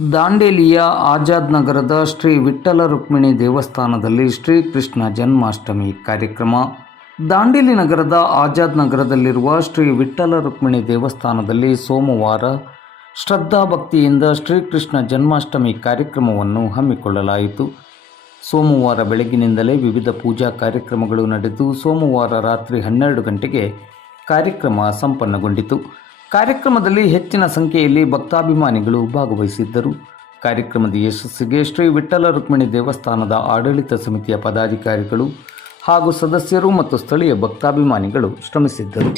ದಾಂಡೇಲಿಯ ಆಜಾದ್ ನಗರದ ಶ್ರೀ ವಿಠ್ಠಲ ರುಕ್ಮಿಣಿ ದೇವಸ್ಥಾನದಲ್ಲಿ ಶ್ರೀಕೃಷ್ಣ ಜನ್ಮಾಷ್ಟಮಿ ಕಾರ್ಯಕ್ರಮ. ದಾಂಡೇಲಿ ನಗರದ ಆಜಾದ್ ನಗರದಲ್ಲಿರುವ ಶ್ರೀ ವಿಠ್ಠಲ ರುಕ್ಮಿಣಿ ದೇವಸ್ಥಾನದಲ್ಲಿ ಸೋಮವಾರ ಶ್ರದ್ಧಾಭಕ್ತಿಯಿಂದ ಶ್ರೀಕೃಷ್ಣ ಜನ್ಮಾಷ್ಟಮಿ ಕಾರ್ಯಕ್ರಮವನ್ನು ಹಮ್ಮಿಕೊಳ್ಳಲಾಯಿತು. ಸೋಮವಾರ ಬೆಳಗಿನಿಂದಲೇ ವಿವಿಧ ಪೂಜಾ ಕಾರ್ಯಕ್ರಮಗಳು ನಡೆದು ಸೋಮವಾರ ರಾತ್ರಿ 12 ಗಂಟೆಗೆ ಕಾರ್ಯಕ್ರಮ ಸಂಪನ್ನಗೊಂಡಿತು. ಕಾರ್ಯಕ್ರಮದಲ್ಲಿ ಹೆಚ್ಚಿನ ಸಂಖ್ಯೆಯಲ್ಲಿ ಭಕ್ತಾಭಿಮಾನಿಗಳು ಭಾಗವಹಿಸಿದ್ದರು. ಕಾರ್ಯಕ್ರಮದ ಯಶಸ್ಸಿಗೆ ಶ್ರೀ ವಿಠ್ಠಲ ರುಕ್ಮಿಣಿ ದೇವಸ್ಥಾನದ ಆಡಳಿತ ಸಮಿತಿಯ ಪದಾಧಿಕಾರಿಗಳು ಹಾಗೂ ಸದಸ್ಯರು ಮತ್ತು ಸ್ಥಳೀಯ ಭಕ್ತಾಭಿಮಾನಿಗಳು ಶ್ರಮಿಸಿದ್ದರು.